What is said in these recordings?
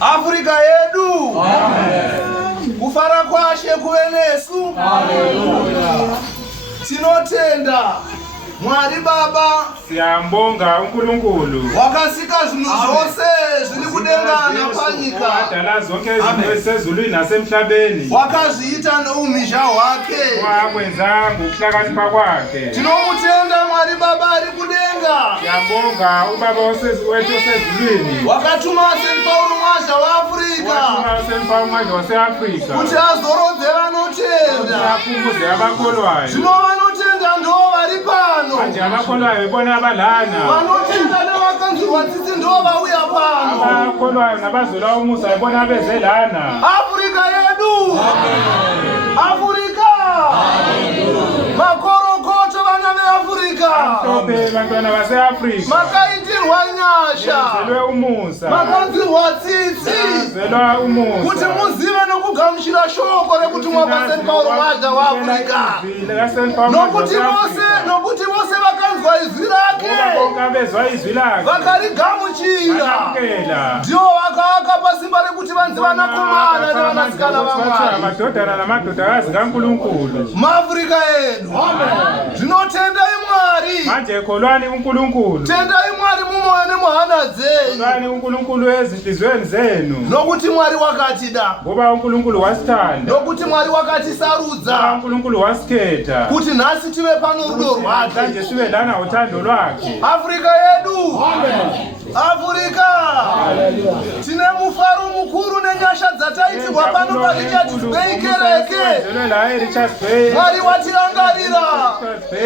Afrika yedu. Amen. Kufara kwashe kuvenesu. Haleluya. Tinotenda Mwari Baba siyambonga uNkulunkulu wakasika zvinhu zvose zviri kudenga napanyika. Wadala zonke izinto ezisezulwini nasemhlabeni. Wakazviita noumhizha hwake. Wakwenza ngokuhlakanipha kwakhe. Tinomutenda Mwari Baba ari kudenga. Siyambonga ubaba wethu osezulwini. Wakatuma St. Paul mwaja waAfrika. Wakatuma St. Paul mwaja waseAfrika. Kuti azorodze vanotenda. Apumbuze abakholwayo. Zvino vanotenda ndo vari pano. Manje abakholwayo ibona abalana. Vanotenda navakanzwirwa tsitsi ndo vauya pano. Abakholwayo nabazola umusa ibona abeze lana. Afrika yedu. Afrika. Makorokoto vana veAfrika. Mtope bantwana baseAfrika. Makaitirwa nyasha. Zelwe umusa. Makanzwirwa tsitsi. Zelwa umusa. Kuti muzive nokugamuchira shoko rekuti mwapa St. Paul mwaja waAfrika. Nokuti vose vakanzwa izwi rake. Vakarigamuchira. Ndiwo vakaaka pasimba rekuti vanzi vanakomana nevanasikana vaMwari. Madhodhana namadhodhakazi kaNkulunkulu. Maafrika edu. Tinotendai Mwari. Manje kholwani uNkulunkulu. Tendai Mwari mumoyo nemuhana dzenyu. Kholwani uNkulunkulu ezinhliziyweni zenu. Nokuti Mwari wakatida. Ngoba uNkulunkulu wasithanda. Nokuti Mwari wakatisarudza. Ngoba uNkulunkulu wasikhetha. Kuti nasi tive pano rudo rwake. Manje sibe lana uthando lwakhe. Afrika yedu. Afrika. Tine mufaro mukuru nenyasha dzataitirwa pano paRichards Bay kereke. Mwari watirangarira.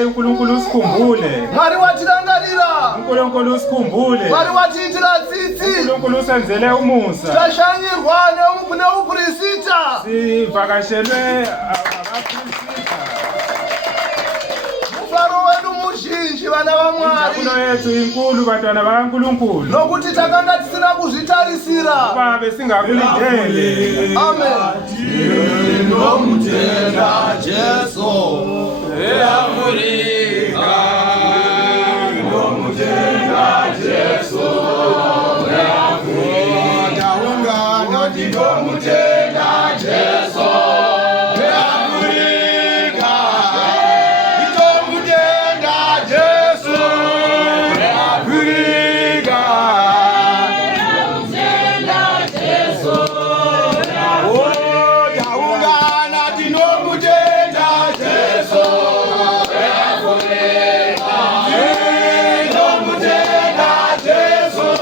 uNkulunkulu usikhumbule. Mwari watirangarira. uNkulunkulu usikhumbule. Mwari watiitira tsitsi. uNkulunkulu usenzele umusa. Tashanyirwa neupurisita. Sivakashelwe abapurisita. Mufaro wedu muzhinji vana vaMwari. Injabulo yethu inkulu bantwana bakaNkulunkulu. Nokuti takanga tisina kuzvitarisira. Kuba besingakulindele. Amen. Tinomutenda Jesu. Afrika. Tinomutenda Jesu. Afrika. Taungana tinomutenda Jesu. Jesu.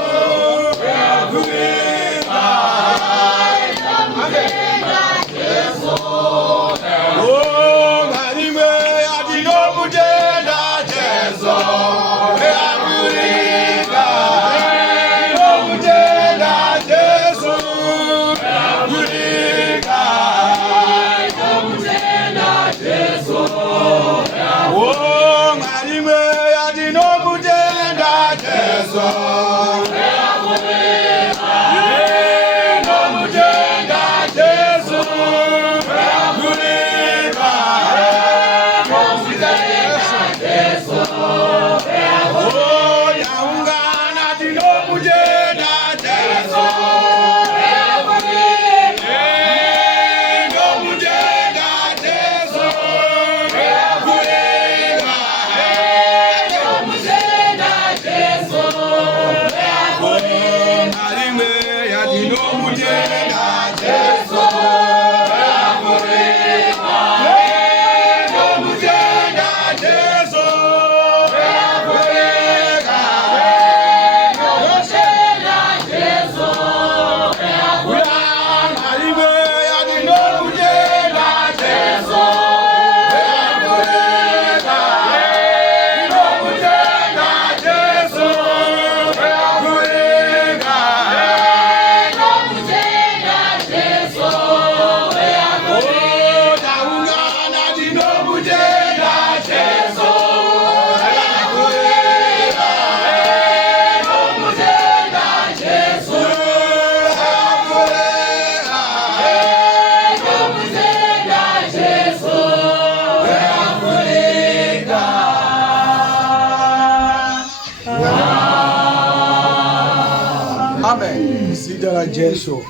Amen. Visita raJeso.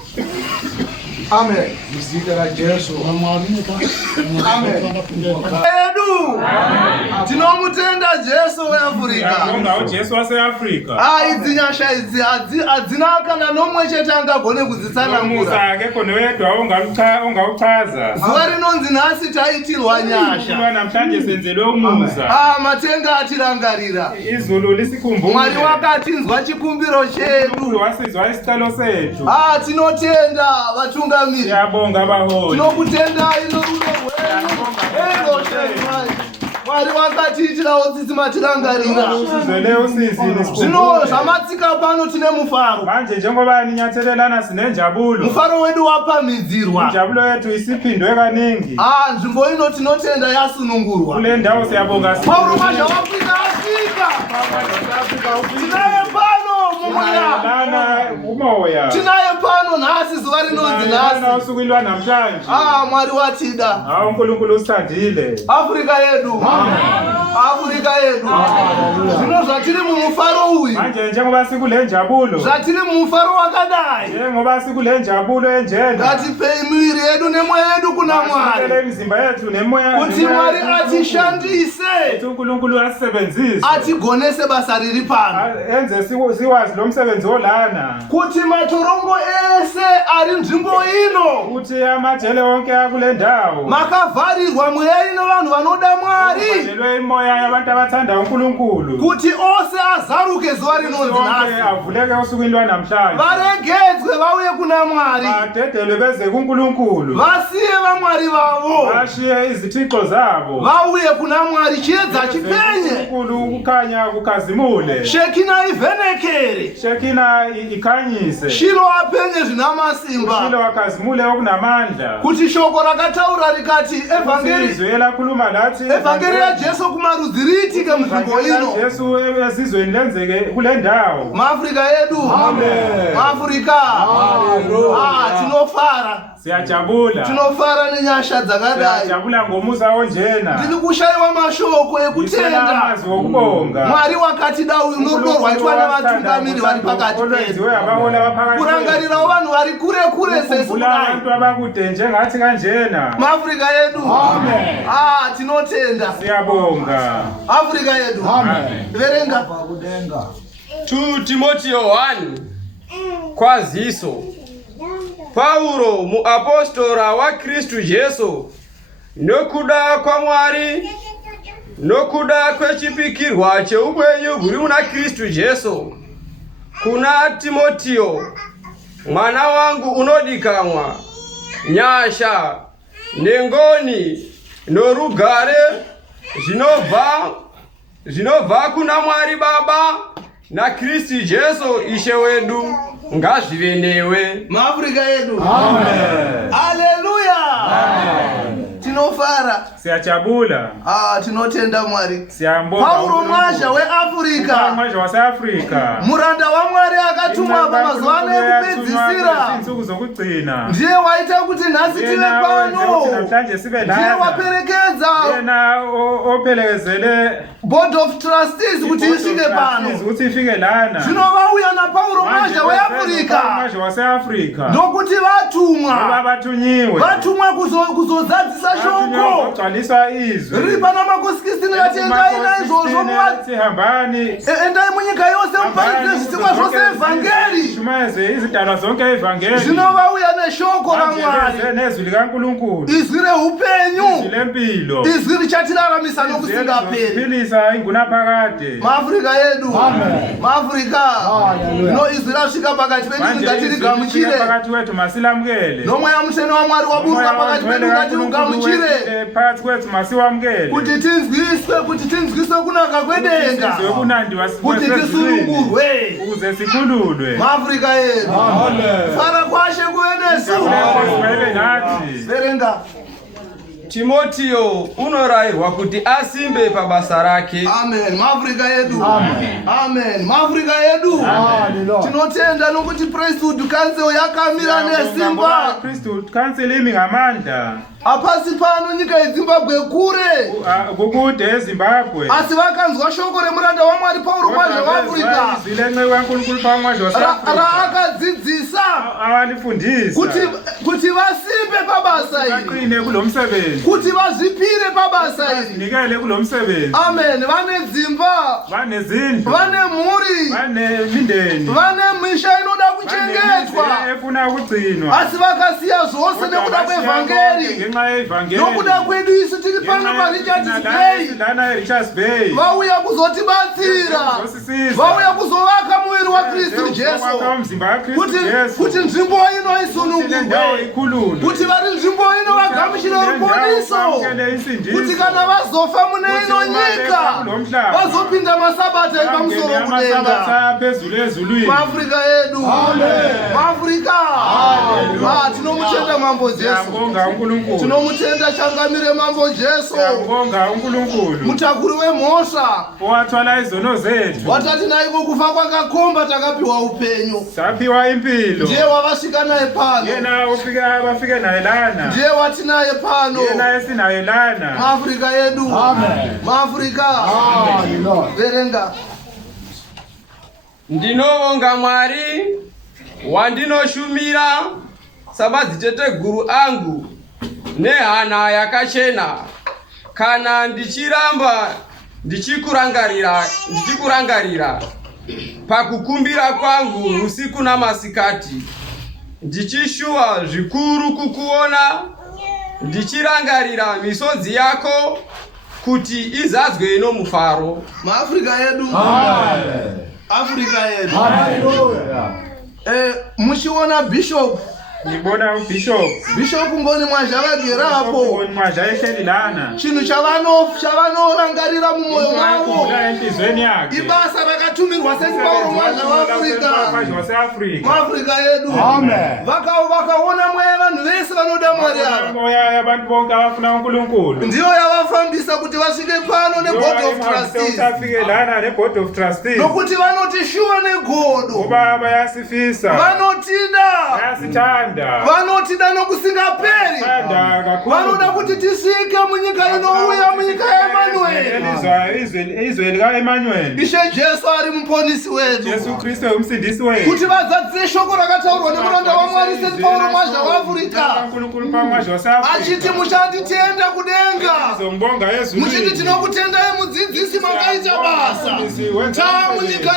Amen. Visita raJeso. Amen. Edu. Tinomutenda Jesu weAfrica. Bonga uJesu waseAfrica. Idzi nyasha idzi adzina kana nomwe chete angagone kudzitsanangura. Musa akekho nowedwa ongawuchaza. Zuva rinonzi nhasi taitirwa nyasha. Kuba namhlanje senzelwe umusa. Matenga atirangarira. Izulu lisikhumbule. Mwari wakatinzwa chikumbiro chedu. Wasizwa isicelo sethu. Tinotenda vatungamiri. Siyabonga abaholi. Tinokutendai norudo rwenyu. Mwari wakatiitirawo tsitsi matirangarira. Zvino zvamatsika pano tine mufaro. Manje njengoba ninyathelelana sinenjabulo. Mufaro wedu wapamhidzirwa. Injabulo yethu isipindwe kaningi. Nzvimbo ino tinotenda yasunungurwa. Kule ndawo siyabonga. Paulo Masha wafika asvika. Tinaye pano mumoya. Tinaye pano nhasi zuva rinonzi nhasi. Usuku lwa namhlanje. Mwari watida. uNkulunkulu usithandile. Afrika yedu. Afrika yedu. Zvino zvatiri mumufaro uyu. Manje njengoba sikule njabulo. Zvatiri mumufaro wakadai. Njengoba sikule njabulo enjena. Ngatipei miviri yedu nemwoyo yedu kuna Mwari. Ngatinikele imizimba yethu nemoya. Kuti Mwari atishandise. Kuti uNkulunkulu asisebenzise. Atigonese basa riri pano. Enze siwazi lo msebenzi olana. Kuti matorongo ese ari nzvimbo ino. Kuti amajele onke akule ndawo. Makavharirwa mweya ino vanhu vanoda Mwari. Majelwe imoya yabantu abathanda uNkulunkulu. Kuti ose azaruke zuva rinonzi nhasi. Avuleke usuku lwa namhlanje. Varegedzwe vauye kuna Mwari. Vadedelwe beze kuNkulunkulu. Vasiye vamwari vavo. Vashiye izithixo zabo. Vauye kuna Mwari chiedza chipenye. uNkulunkulu kukhanya kukazimule. Shekina ivhenekere. Shekina ikhanyise. Shiloh apenye zvinamasimba. Shiloh akazimule okunamandla. Kuti shoko rakataura rikati evhangeri raJesu kumarudzi riitike munzvimbo ino. Jesu ezizweni lenzeke kule ndawo. Muafrika yedu. Muafrika. Tinofara. Siyajabula. Tinofara nenyasha dzakadai. Siyajabula ngomusa onjena. Ndiri kushayiwa mashoko ekutenda. Mwari wakatida uyu norudo rwaitwa nevatungamiri vari pakati pedu. Kurangarirawo vanhu vari kure kure sesu kudai. Muafrika yedu. Tinotenda. Siyabonga. Afrika yedu. Verenga. 2 Timoteo 1 kwaZiso. Paulo muApostora wa Kristu Jesu nokuda kwa Mwari nokuda kwechipikirwa cheupenyu huri muna Kristu Jesu kuna Timoteo mwana wangu unodikanwa nyasha nengoni norugare zvinobva kuna Mwari Baba na Kristu Jesu Ishe wedu ngazvive newe. Muafrika yedu. Haleluya. Tinofara. Siyajabula. Tinotenda Mwari. Siyambonga. Paulo Masha weAfrica. Masha waseAfrica. Muranda wa Mwari akatumwa pamazuva ano ekupedzisira. Insuku zokugcina. Ndiye waita kuti nhasi tive pano. Ndiye waperekedza. Yena opelekezele Board of Trustees kuti isvike pano. Kuti ifike lana. Zvino vauya naPaulo Masha weAfrica. Masha waseAfrica. Ndokuti vatumwa. Vatumwa kuzozadzisa shoko. Kugcwalisa izwi. Riri pana Marko 16 kati endai naizvozvo muhambani. Endai munyika yose muparidze zvisikwa zvose evhangeri. Shumaidze izidalwa zonke evhangeri. Zvino vauya neshoko raMwari. Nezwi likaNkulunkulu. Izwi reupenyu. Izwi lempilo. Izwi richatiraramisa nokusingaperi. Ingunaphakade. Muafrika yedu. Muafrika. No izwi rasvika pakati pedu ngatigamuchire. Pakati wetu masilamukele. Nomweya mutsvene waMwari waburuka pakati pedu ngatigamuchire. Pakati kwetu masiwamukele. Kuti tinzwiswe kunaka kwedenga. Kuti tisunungurwe. Ukuze sikhululwe. Muafrika yedu. Fara kwashe kuenesu. Verenga. Timoteo unorayirwa kuti asimbe pabasa rake. Amen. Muafrika yedu. Amen. Muafrika yedu. Tinotenda nokuti priesthood council yakamira nesimba. Priesthood council imi ngamandla. Apasi pano nyika yeZimbabwe kure. Kukude eZimbabwe. Asi vakanzwa shoko remuranda waMwari Pauro mwaZha waAfrica. Zilenxe waNkulunkulu pamwaZha waAfrica. Raakadzidzisa. Avalifundisa. Kuti vasimbe pabasa iri. Vaqine kulomsebenzi. Kuti vazvipire pabasa iri. Zinikele kulomsebenzi. Amen. Vane dzimba. Vane zindlu. Vane mhuri. Vane mindeni. Vane misha inoda kuchengetwa. Efuna ukugcinwa. Asi vakasiya zvose nekuda kwevhangeri. Nokuda kwedu isu tiri pano paRichards Bay. Vauya kuzotibatsira. Vauya kuzovaka muviri waKristu Jesu. Kuti nzvimbo ino isunungurwe. Kuti vari nzvimbo ino vagamuchire ruponiso. Kuti kana vazofa mune ino nyika vazopinda masabata epamusoro kudenga. MaAfrica edu. MaAfrica. Tinomutenda mambo Jesu. Tinomutenda changamire mambo Jesu. Mutakuri wemhosva. Watwala izono zetu. Watati naiko kufa kwakakomba takapiwa upenyu. Tapiwa impilo. Ndiye wavasvika naye pano. Yena vafike naye lana. Ndiye watinaye pano. Yena esinaye lana. MaAfrica edu. Amen. MaAfrica. Verenga. Ndinovonga Mwari wandinoshumira sabadziteteguru angu nehana yakachena kana ndichiramba ndichikurangarira pakukumbira kwangu usiku namasikati ndichishuwa zvikuru kukuona ndichirangarira misodzi yako kuti izadzwe nomufaro. MaAfrica edu. Africa yedu. Muchiona bishop. Nibona bishop. Bishop ngoni mwaZha vagerapo. Ngoni mwaZha eshelilana. Chinhu chavanorangarira mumwoyo mavo. Ibasa rakatumirwa sePauro mwaZha waAfrica. MaAfrica yedu. Vakaona mweya vanhu vese vanoda Mwari ava. Moya yabantu bonke abafuna uNkulunkulu. Ndiyo yavafambisa kuti vasvike pano neBoard of Trustees. Nokuti vanotishuva negodo. Kuba bayasifisa. Vanotida. Bayasithanda. Vanotida nokusingaperi. Vanoda kuti tisvike munyika inouya munyika yaEmanuel. Izwe likaEmanuel. Ishe Jesu ari muponesi wedu. Jesu Kristu umsindisi wedu. Kuti vadzadzise shoko rakataurwa nemuranda waMwari sePauro mwaZha waAfrica. Achiti muchanditenda kudenga. Muchiti tinokutendai mudzidzisi makaita basa. Munyika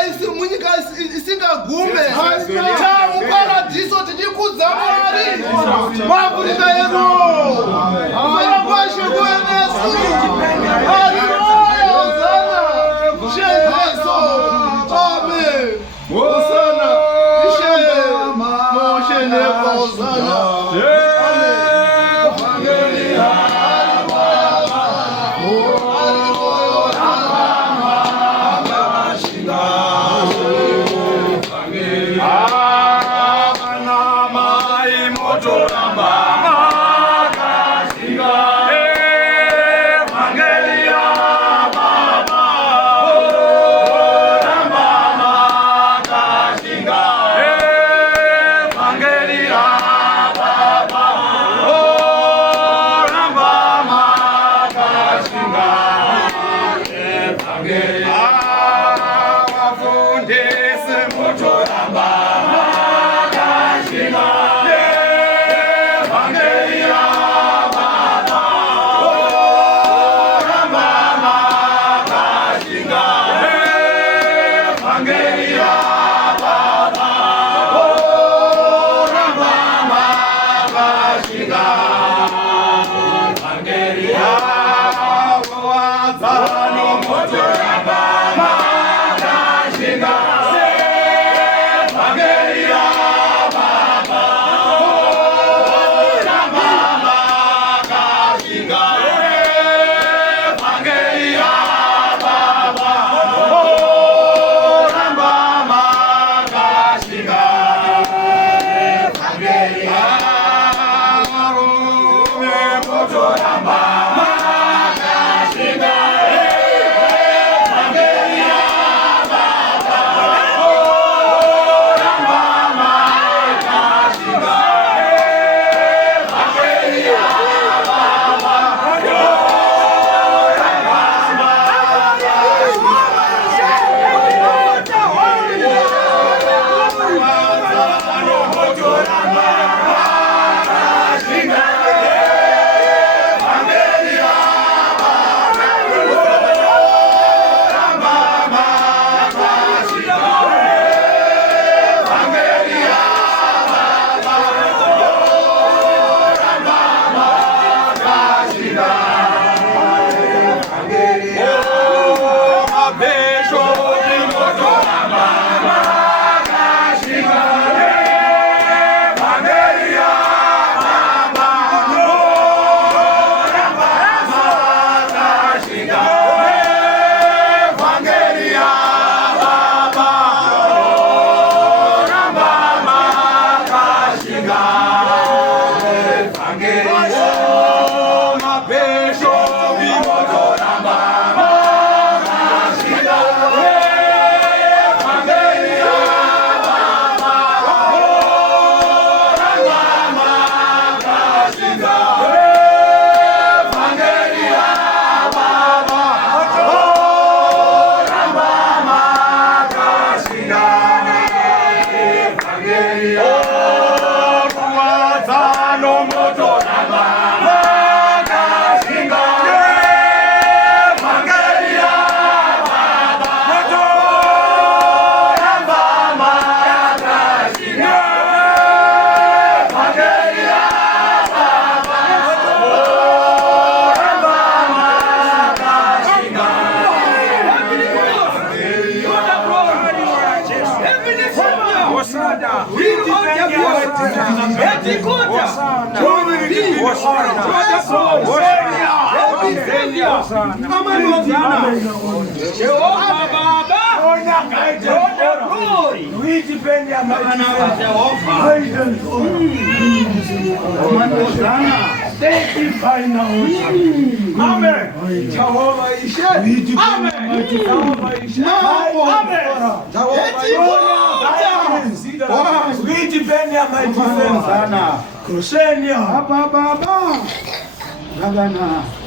isingagume. Muparadiso tichikudza Mwari. MaAfrica yedu. Kupera kwashe kuenesu. Haleluya, Hosana. Jesu. Amen. Hosana. Ishembe. Moshene Hosana. Evangelia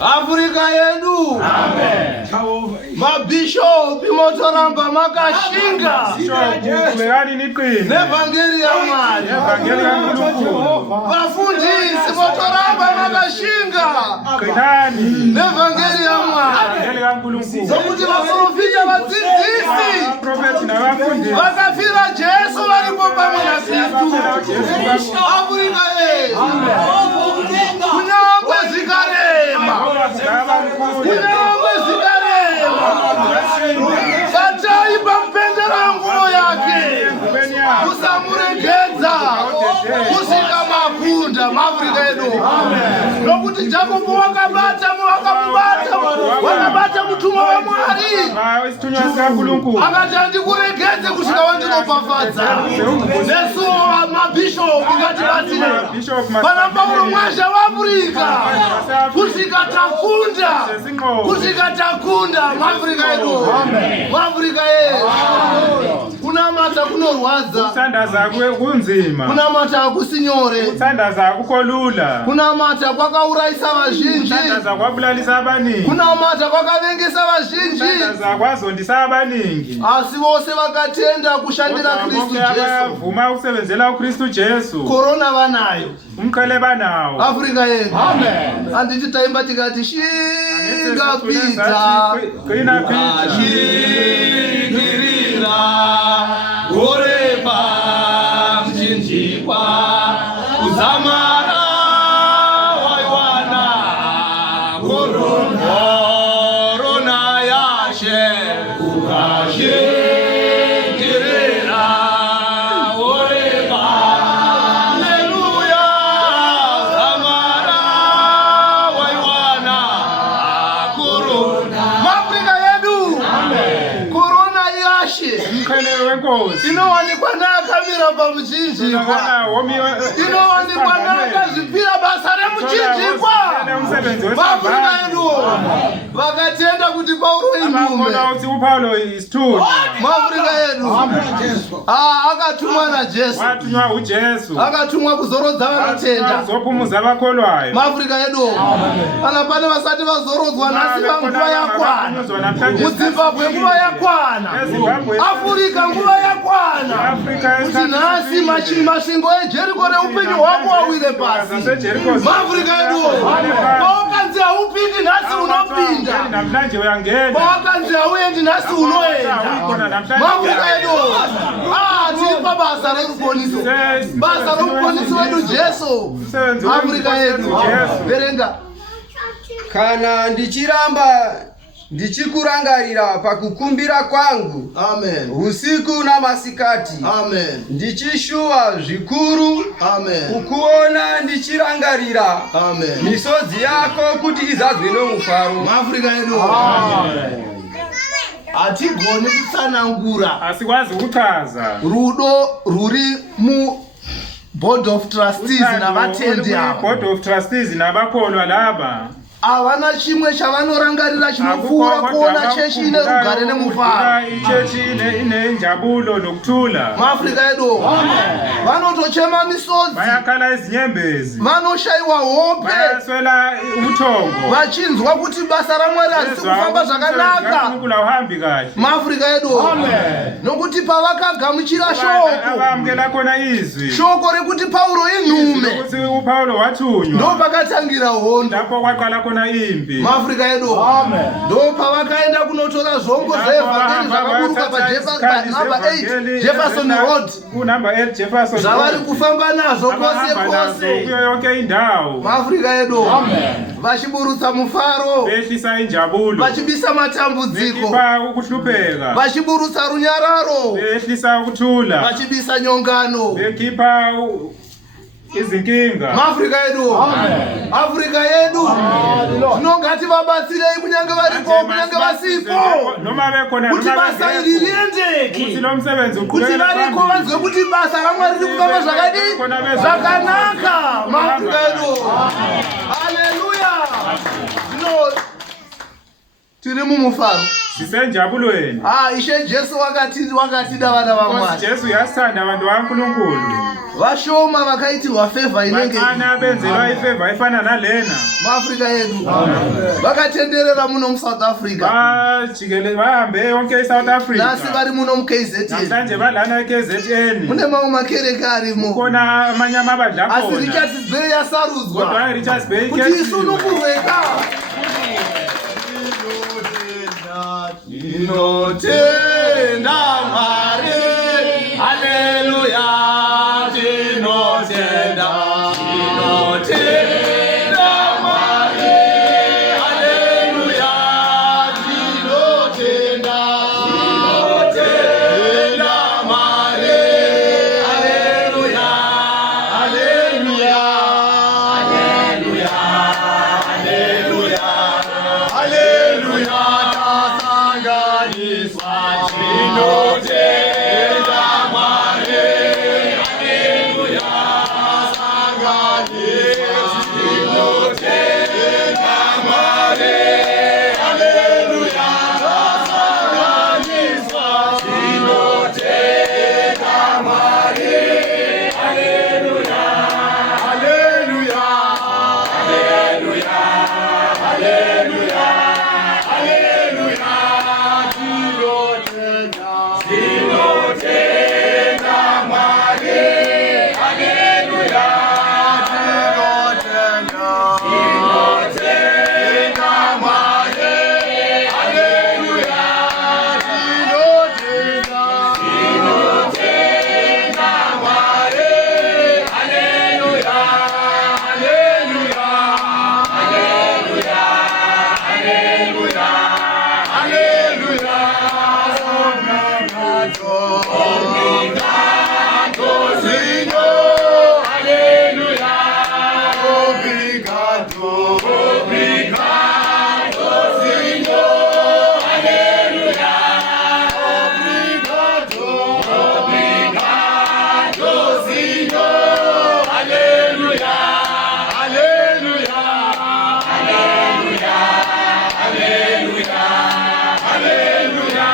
Afrika yedu. Mabishopi motoramba makashinga nevangeli ya Mwari. Vafundisi motoramba makashinga nevangeli ya Mwari. Zokuti vaprofita vadzidzisi vakafira Jesu varipo pamwe na Kristu. Afrika yedu. Kunyangwe zikarema. Satai pampendera nguo yake. Kusamuregedza. Kusika makunda Afrika yedu. Nokuti Jacob wakabata mutumwa wa Mwari. Akati andikuregedze kusika wandinopafadza. Nesu mabishop ngati pana Paulo mwasha wa Afrika. Kusika takunda Afrika yedu. Afrika yedu. Kuna mata kunorwadza. Kutsandaza kunzima. Kuna mata kusinyore. Kutsandaza kukolula. Kuna mata kwakaurayisa vazhinji. Kutsandaza kwabulalisa abaningi. Kuna mata kwakavengesa vazhinji. Kutsandaza kwazondisa abaningi. Asi vose vakatenda kushandira Kristu Jesu. Vuma kusebenzela uKristu Jesu. Corona vanayo. Umqhele banawo. Afrika yedu. Amen. Anditi taimba tikati shinga pizza. Kuina pizza. Shingirira. Goreba mchinjikwa. Uzamara waiwana. Corona yashe. Ukashingirira. Goreba. Haleluya. Uzamara waiwana. Corona. Afrika yedu. Amen. Corona yashe. Umqhele wenkosi. Inowanikwa nakamira pamuchinjikwa. Inowanikwa nakazvipira basa remuchinjikwa. Afrika yedu. Vakatenda kuti Paulo inhume. Afrika yedu. Akatumwa naJesu. Watunywa uJesu. Akatumwa kuzorodza vanotenda. Zopumuza vakolwayo. Afrika yedu. Kana pane vasati vazorodzwa nhasi panguva yakwana. MuZimbabwe nguva yakwana. Afrika nguva yakwana. Kuti nhasi masvingo eJeriko reupenyu hwako wawire pasi. Afrika yedu. Paukanzi haupindi nhasi unopinda. Paukanzi hauendi nhasi unoenda. Afrika yedu. Tiri pabasa rekuponisa. Basa rokuponisa wedu Jesu. Afrika yedu. Verenga. Kana ndichiramba ndichikurangarira pakukumbira kwangu. Amen. Usiku na masikati. Amen. Ndichishuva zvikuru. Amen. Kukuona ndichirangarira. Amen. Misodzi yako kuti izadzwe nomufaro. Afrika yedu. Amen. Hatigoni kutsanangura. Asikwazi kuchaza. Rudo ruri mu Board of Trustees navatendi ava. Board of Trustees navakolwa lava. Havana chimwe chavanorangarira chinopfuura kuona chechi ine rugare nemufaro. Chechi ine njabulo nokuthula. Muafrika yedu. Vanotochema misodzi. Vayakhala izinyembezi. Vanoshayiwa hope. Vayaswela ubuthongo. Vachinzwa kuti basa raMwari harisi kufamba zvakanaka. Muafrika yedu. Nokuti pavakagamuchira shoko. Avamukela kona izwi. Shoko rekuti Paulo inhume. Nokuti uPaulo wathunywa. Ndopakatangira hondo. Ndipo kwaqala kona impi. Muafrika yedu. Ndopavakaenda kunotora zvombo zevhangeri zvakaburuka Jefferson Road. Number 8 Jefferson. Zvavari vari kufamba nazvo kwose kwose kuyo yonke indawo muAfrica yedu vachiburutsa mufaro vehlisa injabulo vachibisa matambudziko vechipa ukuhlupheka vachiburutsa runyararo vehlisa ukuthula vachibisa nyongano vekhipha izinkinga muAfrica yedu Africa yedu tinongati vabatsirei kunyange variko kunyange vasipo noma bekhona kuti basa iri riendeke ukuthi lo msebenzi kuti variko vanzwe kuti basa raMwari riri kufamba zvakanaka muAfrica yedu haleluya tiri mumufaro sisenjabulweni Ishe Jesu wakatida vana vaMwari Jesu yasithanda abantu baNkulunkulu vashoma vakaitirwa favor inenge ana benzelwa ifavor ifana nalena muAfrica yedu vakatenderera muno muSouth Africa vajikele vahambe yonke iSouth Africa nasi vari muno muKZN namhlanje valana eKZN mune mamwe makereke arimo kona amanyama abadla asi khona Richards Bay yasarudzwa kodwa Richards Bay kuti isunungurweka tinotenda Mwari haleluya tinotenda Mwari haleluya tinotenda Mwari haleluya haleluya haleluya haleluya haleluya tasanganiswa tinotenda Mwari haleluya tasanganiswa tinotenda Mwari haleluya tasanganiswa tinotenda Mwari haleluya haleluya haleluya haleluya haleluya tinotenda Mwari haleluya tinotenda Mwari haleluya tinotenda Mwari haleluya haleluya haleluya haleluya obrigado Senhor haleluya obrigado Senhor haleluya obrigado Senhor haleluya haleluya haleluya haleluya haleluya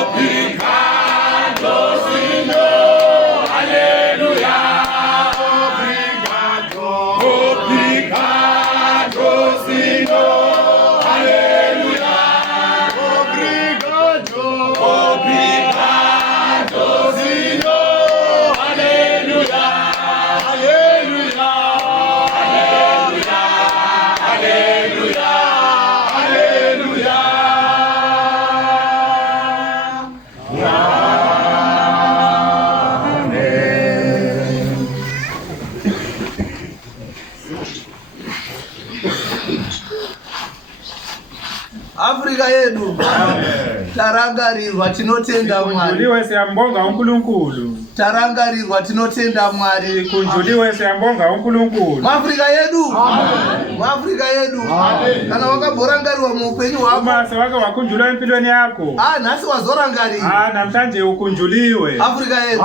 obrigado Senhor haleluya obrigado Senhor haleluya obrigado Senhor haleluya haleluya haleluya haleluya Africa yedu tarangarirwa tinotenda Mwari kunjuliwe siyambonga uNkulunkulu tarangarirwa tinotenda Mwari kunjuliwe siyambonga uNkulunkulu muAfrica yedu muAfrica yedu kana wakabhorangariwa muupenyu hwako mase wake wakunjulwa empilweni yakho nhasi wazorangarirwa namhlanje ukunjuliwe Africa yedu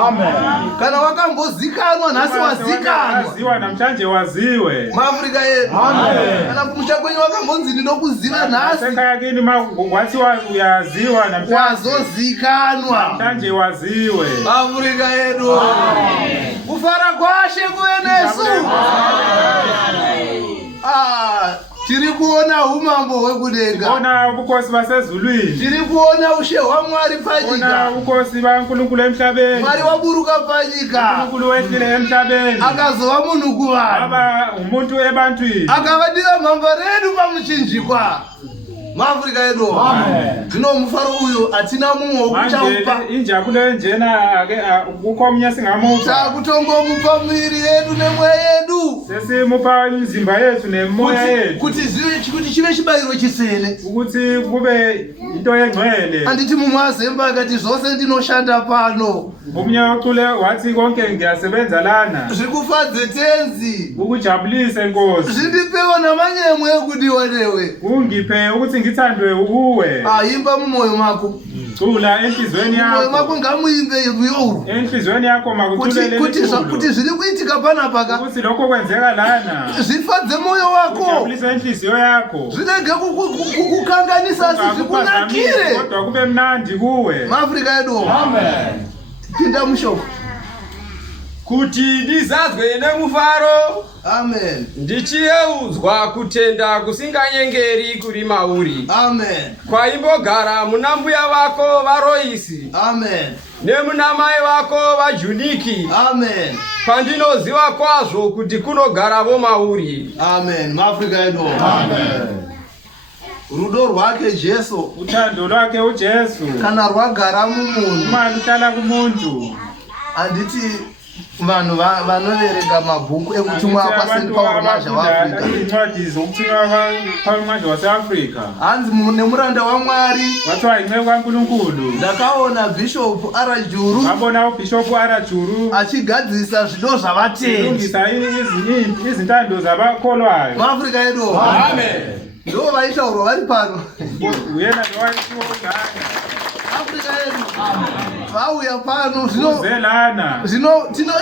kana wakambozikanwa nhasi wazikanwa namhlanje waziwe muAfrica yedu kana kumusha kwenyu wakambonzi ndinokuziva nhasi sekayakini wasi uyaziwa namhlanje wazozikanwa namhlanje waziwe Africa yedu kufara kwashe kuve nesu tiri kuona umambo hwekudenga ona ubukosi basezulwini tiri kuona ushe hwaMwari panyika ona ubukosi baNkulunkulu emhlabeni Mwari waburuka panyika uNkulunkulu wehlile emhlabeni akazova munhu kuvanhu aba umuntu ebantwini akavadira mhamba redu pamuchinjikwa maAfrica edu zvino mufaro uyu atina mumwe wekuchaupa inja kule njena kukomnya singamupa takutongomupa miviri yedu nemweya yedu sesimupa mizimba yetu nemoya yetu kuti chive chibayiro chisene ukuthi kube into engcwele. Anditi mumwe azemba akati zvose ndinoshanda pano omunye waqule wathi konke ngiyasebenza lana zvikufadze tenzi ukujabulise Nkosi zvindipewo namanyemwe ekudiwa newe ungiphe ukuthi ngithandwe uwe imba mumoyo mako cula enhlizweni yakho moyo mako ngamuimbe iyoyo enhlizweni yakho makuculele kuti zviri kuitika panapa ka ukuthi lokho kwenzeka lana zvifadze moyo wako ujabulise enhliziyo yakho zvirege kukanganisa asi zvikunakire kodwa kube mnandi kuwe maAfrica edu amen pinda mushoko kuti ndizadzwe nemufaro amen ndichiyeudzwa kutenda kusinganyengeri kuri mauri amen kwaimbogara muna mbuya vako varoisi amen nemuna mai vako vajuniki amen pandinoziva kwazvo kuti kunogaravo mauri amen maAfrica edu amen rudo rwake Jesu uthando lwakhe uJesu kana rwagara mumunhu mali uhlala kumuntu anditi vanhu vanoverenga mabhuku ekutumwa kwaSaint Paul mwaja waAfrica incwadi zokutumwa kwaPaul mwaja waseAfrica hanzi nemuranda waMwari wathiwa inceku kaNkulunkulu ndakaona Bishop Arajuru wabona uBishop Arajuru achigadzisa zvido zvavatendi kulungisa izintando zabakholwayo maAfrica edu amen ndo vaitaurwa vari pano uyena ndowaitiwo ugani Africa yedu vauya pano zvino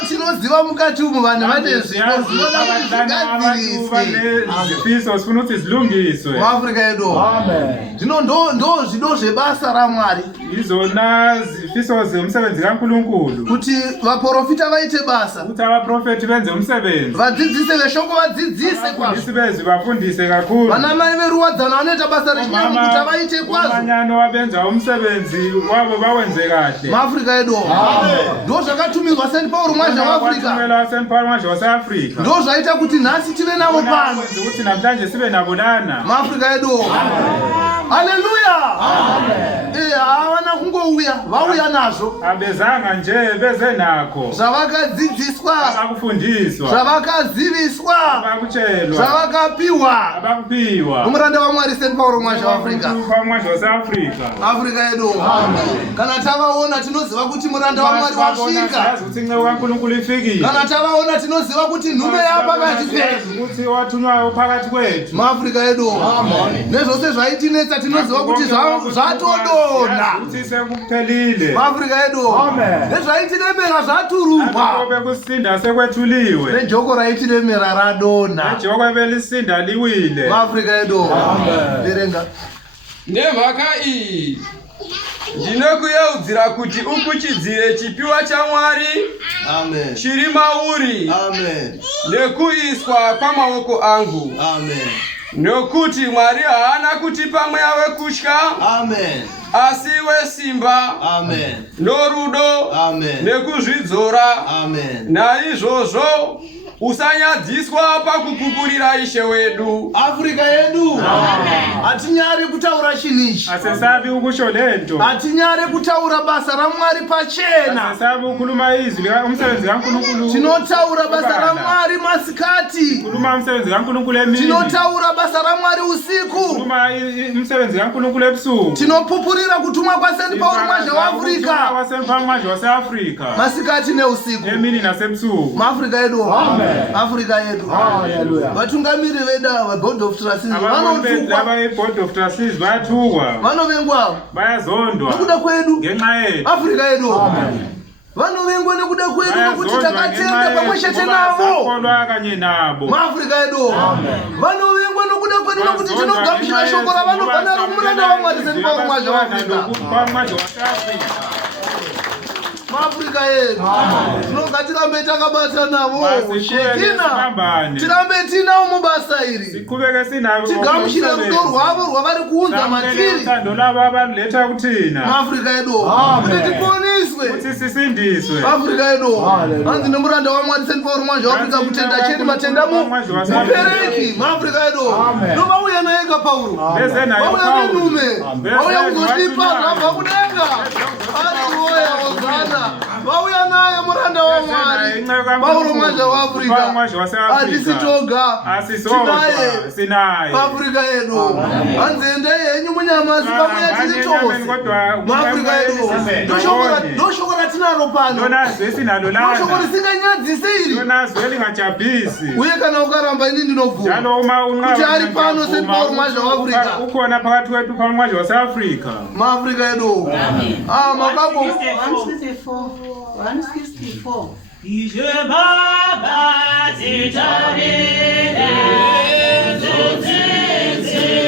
tinoziva mukati umu vanhu vane zvifiso sifuna kuti zilungiswe maAfrica yedu zvino ndo zvido zvebasa raMwari izona zifiso zemsebenzi kaNkulunkulu kuti vaprofita vaite basa kuti abaprofeti benze umsebenzi vadzidzise veshoko vadzidzise kwazvo bezwi bafundise kakhulu vana mai veruwadzana vanoita basa rechinyama kuti vaite kwazvo manyano wabenza umsebenzi wabo bawenze kahle maAfrica yedu ndo zvakatumirwa Saint Paul mwaja waAfrica Saint Paul mwaja waseAfrica ndo zvaita kuti nhasi tive navo pano kuti namhlanje sibe nabo lana maAfrica yedu haleluya havana kungouya vauya nazvo abezanga nje beze nakho zvavakadzidziswa abakufundiswa zvavakaziviswa abakuchelwa zvavakapiwa umuranda waMwari Saint Paul mwaja waAfrica Africa yedu kana tavaona tinoziva kuti muranda waMwari wasvika kana tavaona tinoziva kuti nhume yapakati pedu kuti watunywayo pakati kwetu maAfrica yedu nezvose zvaitinetsa tinoziva kuti zvatodonha maAfrica yedu nezvaitiremera zvatururwa bekusinda sekwethuliwe nejoko raitiremera radonha nejoko belisinda liwile maAfrica yedu verenga nemhaka iyi ndinokuyeudzira kuti ukuchidzire chipiwa chaMwari chiri mauri nekuiswa kwamaoko angu nokuti Mwari haana kutipa mweya wekutya asi wesimba norudo nekuzvidzora naizvozvo usanyadziswa pakupupurira Ishe wedu Africa yedu hatinyari kutaura chinichi asesabi ukushonento hatinyari kutaura basa raMwari pachena asesabi ukhuluma izwi umsebenzi kaNkulunkulu tinotaura basa raMwari masikati ukhuluma umsebenzi kaNkulunkulu emini tinotaura basa raMwari usiku ukhuluma umsebenzi kaNkulunkulu ebusuku tinopupurira kutumwa kwaSaint Paul mwaja waAfrica masikati neusiku emini nasebusuku maAfrica yedu Africa yedu vatungamiri veda vaBoard of Trustees vayathukwa vanovengwa bayazondwa nekuda kwedu ngenxa yetu Africa yedu vanovengwa nekuda kwedu nokuti takatenda pamwe chete navo maAfrica yedu vanovengwa nokuda kwedu nokuti tinogamuchira shoko ravanobva kumuranda waMwari Saint Paul mwaja waAfrica muAfrica yedu. Tinonga tirambe takabata navo. Tirambe tinawo mubasa iri. Tigamushire rudo rwavo rwavari kuunza matiri. muAfrica yedu. Kuti tiponiswe. muAfrica yedu. Hanzi nemuranda waMwari St. Paul mwanzo waAfrica kutenda cheri matenda mupereki. muAfrica yedu. Novauya naega Paulo. Vauya nenume. Vauya kuzosvipa zvabva kudenga. Haleluya, hosana. Vauya naye muranda waMwari. Paulo mwanzo waAfrica. Hatisi toga. Tinaye. muAfrica yedu. Hanzi endei henyu munyamazi pamuya tiri tose. muAfrica yedu. Ndoshoko ratinaro pano. Ndoshoko risinganyadzise iri. Uye kana ukaramba ini ndinobvuma. Kuti ari pano St. Paul mwanzo waAfrica. Ukona pakati wetu pano mwanzo waAfrica. muAfrica yedu. Makabo 164. Je baba zitarire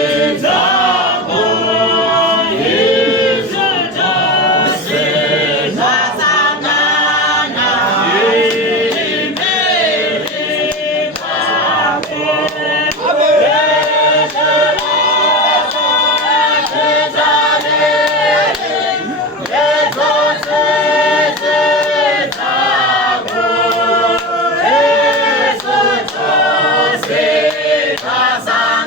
zuzizizabo izotose zasangana imbere kwako Basa.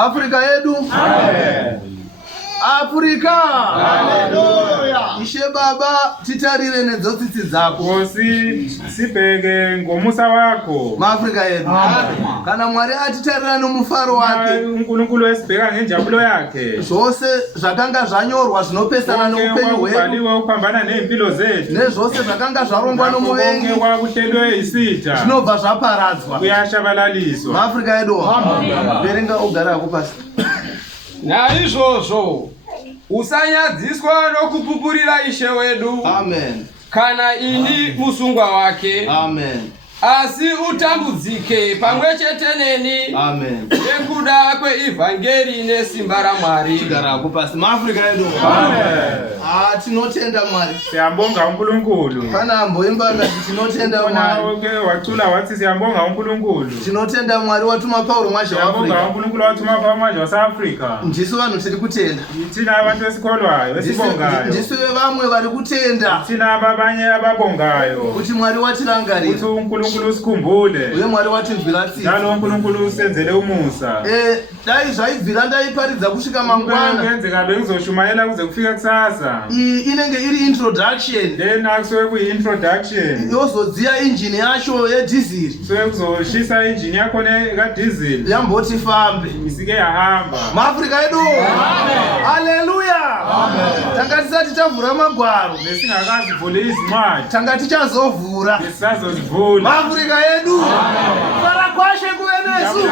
Afrika yedu. Afrika. Hallelujah. Ishe baba titarire nedzotsi dzako. Kosi sibheke ngomusa wako. Maafrika yedu. Kana Mwari atitarira nomufaro wake. uNkulunkulu esibheka ngenjabulo yakhe. Zvose zvakanga zvanyorwa zvinopesana noupenyu hwedu. Kubhaliwe ukupambana neimpilo zethu. Nezvose zvakanga zvarongwa nomuvengi. Konke kwakuhlelwe isitha. Zvinobva zvaparadzwa. Kuyashabalaliswa. Maafrika yedu. Verenga ugara yako pasi. Naizvozvo usanyadziswa nokupupurira Ishe wedu. Amen. Kana ini musungwa wake. Amen. Asi utambudzike pamwe chete neni. Amen. Nekuda kweivhangeri nesimba raMwari. Gara kupasi. Maafrika yedu. Amen. Tinotenda Mwari. Siyambonga uNkulunkulu. Kana amboimba ngati tinotenda Mwari. Wonke wacula wathi siyambonga uNkulunkulu. Tinotenda Mwari watuma Paul mwazha wa Siyambonga Afrika. uNkulunkulu wathuma pamazwe waseAfrika. Ndisu vanhu tiri kutenda. Thina abantu esikholwayo esibongayo. Ndisu vamwe vari kutenda. Thina abanye ababongayo. Kuti Mwari watirangarira. Uthi uNkulunkulu usikhumbule. Uye Mwari watinzwira tsitsi. Njalo uNkulunkulu usenzele umusa. Dai zvaibvira ndaiparidza kusvika mangwana. Kwenzeka bengizoshumayela kuze kufika kusasa. Inenge iri introduction. Then akusuke kuyi-introduction. Yozodziya injini yacho yedizili. Suke kuzoshisa injini yakhona kadizili. Yamboti fambe. Isike yahamba. Maafrika yedu. Haleluya. Tanga tisati tavhura magwaro. Nesingakazivuli izincwadi. Tanga tichazovhura. Nesisazozivula. Maafrika yedu. Kufara kwashe kuve nesu.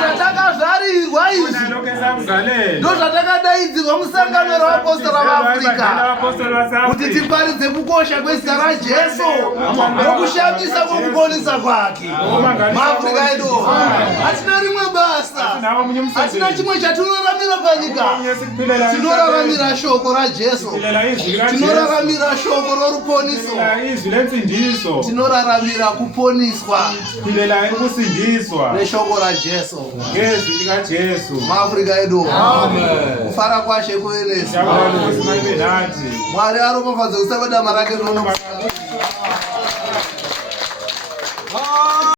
Zvatakazvarirwa izvi. Lokhu esakuzalela. Ndozvatakadaidzirwa musangano raVAAPOSTORA vaAfrika. Kuti tiparidze kukosha kwezita raJeso. Nokushamisa kwekuponisa kwake. Maafrika edu. Hatina rimwe basa. Hatina chimwe chatinoramira panyika. Tinoraramira shoko raJeso. Tinoraramira shoko roruponiso. Tinoraramira kuponiswa neshoko raJeso. Maafrika edu. Kufara kwashe kuve nesu. Mwari aropafadze kusabada marake nono.